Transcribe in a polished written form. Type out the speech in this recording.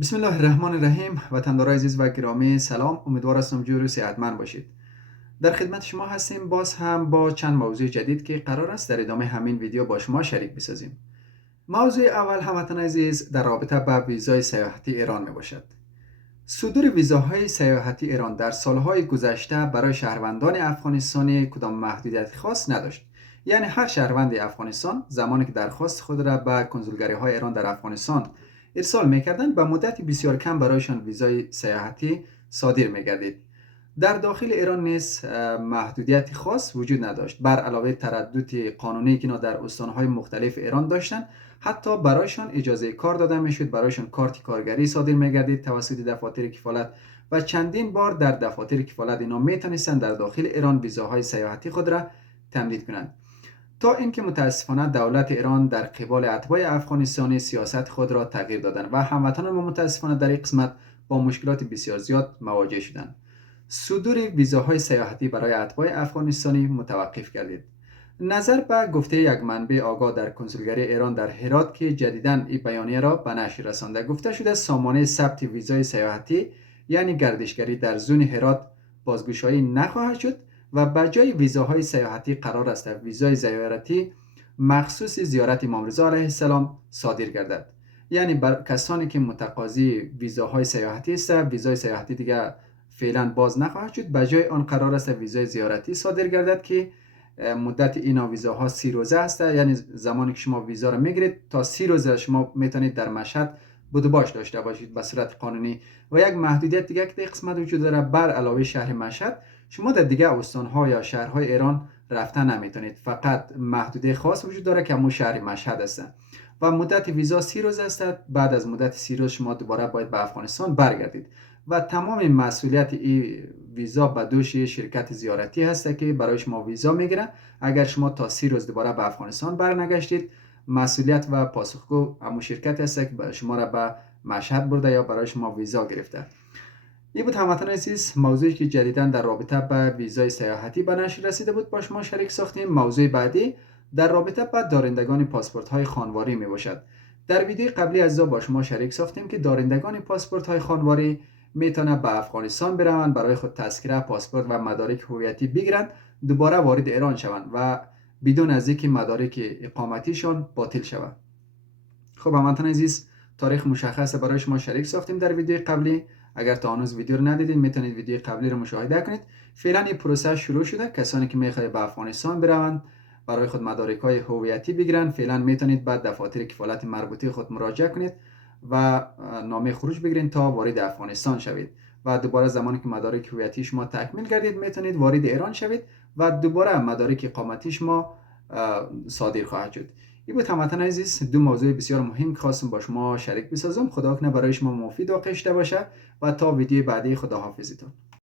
بسم الله الرحمن الرحیم. وطندارای عزیز و گرامی سلام، امیدوار هستم جور و صحتمند باشید. در خدمت شما هستیم باز هم با چند موضوع جدید که قرار است در ادامه همین ویدیو با شما شریک بسازیم. موضوع اول هموطن عزیز در رابطه با ویزای سیاحتی ایران می باشد. صدور ویزاهای سیاحتی ایران در سالهای گذشته برای شهروندان افغانستانی کدام محدودیت خاص نداشت. یعنی هر شهروند افغانستان زمانی که درخواست خود را به کنسولگری های ایران در افغانستان ارسال میکردند به مدت بسیار کم برایشان ویزای سیاحتی صادر میگردید. در داخل ایران نیز محدودیت خاص وجود نداشت. بر علاوه تردد قانونی که در استانهای مختلف ایران داشتند، حتی برایشان اجازه کار داده میشد، برایشان کارت کارگری صادر میگردید توسط دفاتر کفالت و چندین بار در دفاتر کفالت اینا میتونستند در داخل ایران ویزاهای سیاحتی خود را تمدید کنند. تا اینکه متاسفانه دولت ایران در قبال اتباع افغانستانی سیاست خود را تغییر دادند و هموطنان ما متاسفانه در این قسمت با مشکلات بسیار زیاد مواجه شدند. صدور ویزاهای سیاحتی برای اتباع افغانستانی متوقف گردید. نظر به گفته یک منبع آگاه در کنسولگری ایران در هرات که جدیداً این بیانیه را به نشر رسانده، گفته شده سامانه ثبت ویزای سیاحتی یعنی گردشگری در زون هرات بازگشایی نخواهد شد و به جای ویزاهای سیاحتی قرار است ویزای زیارتی مخصوص زیارت امام رضا علیه السلام صادر گردد. یعنی بر کسانی که متقاضی ویزاهای سیاحتی است، ویزای سیاحتی دیگر فعلا باز نخواهد شد. به جای آن قرار است ویزای زیارتی صادر گردد که مدت این ویزاها 30 روزه است. یعنی زمانی که شما ویزا را میگیرید تا 30 روزه شما میتونید در مشهد بودباش داشته باشید به صورت قانونی. و یک محدودیت دیگه که در قسمت وجود داره، بر علاوه شهر مشهد شما در دیگه استان‌ها یا شهرهای ایران رفتن نمیتونید. فقط محدوده خاص وجود داره که همون شهر مشهد است و مدت ویزا 30 روز است. بعد از مدت 30 روز شما دوباره باید به افغانستان برگردید و تمام مسئولیت این ویزا به دوش شرکت زیارتی هست که برای شما ویزا میگیره. اگر شما تا 30 روز دوباره به افغانستان برنگشتید، مسئولیت و پاسخگو همون شرکت هست که شما را به مشهد برده یا برای شما ویزا گرفته. این بود هموطنان عزیز موضوعی که جدیداً در رابطه با ویزای سیاحتی به نشر رسیده بود با شما شریک ساختیم. موضوع بعدی در رابطه با دارندگان پاسپورت های خانواری می باشد. در ویدیو قبلی از با شما شریک ساختیم که دارندگان پاسپورت های خانواری میتونه به افغانستان بروند، برای خود تذکره پاسپورت و مدارک هویتی بگیرند، دوباره وارد ایران شوند و بدون از اینکه مدارک اقامتیشان باطل شود. خب هموطنان عزیز، تاریخ مشخص برای شما شریک ساختیم در ویدیو قبلی. اگر تا هنوز ویدیو رو ندیدین میتونید ویدیو قبلی رو مشاهده کنید. فعلا این پروسه شروع شده. کسانی که میخواهند به افغانستان بروند برای خود مدارک های هویتی بگیرن، فعلا میتونید بعد دفاتر کفالت مربوطه خود مراجعه کنید و نامه خروج بگیرید تا وارد افغانستان شوید و دوباره زمانی که مدارک هویتی شما تکمیل گردید میتونید وارد ایران شوید و دوباره مدارک اقامتی شما صادر خواهد شد. این بود هموطنان عزیز دو موضوع بسیار مهم که خواستم با شما شریک بسازم. خدا کنه برای شما مفید واقع شده باشه و تا ویدیو بعدی خداحافظتون.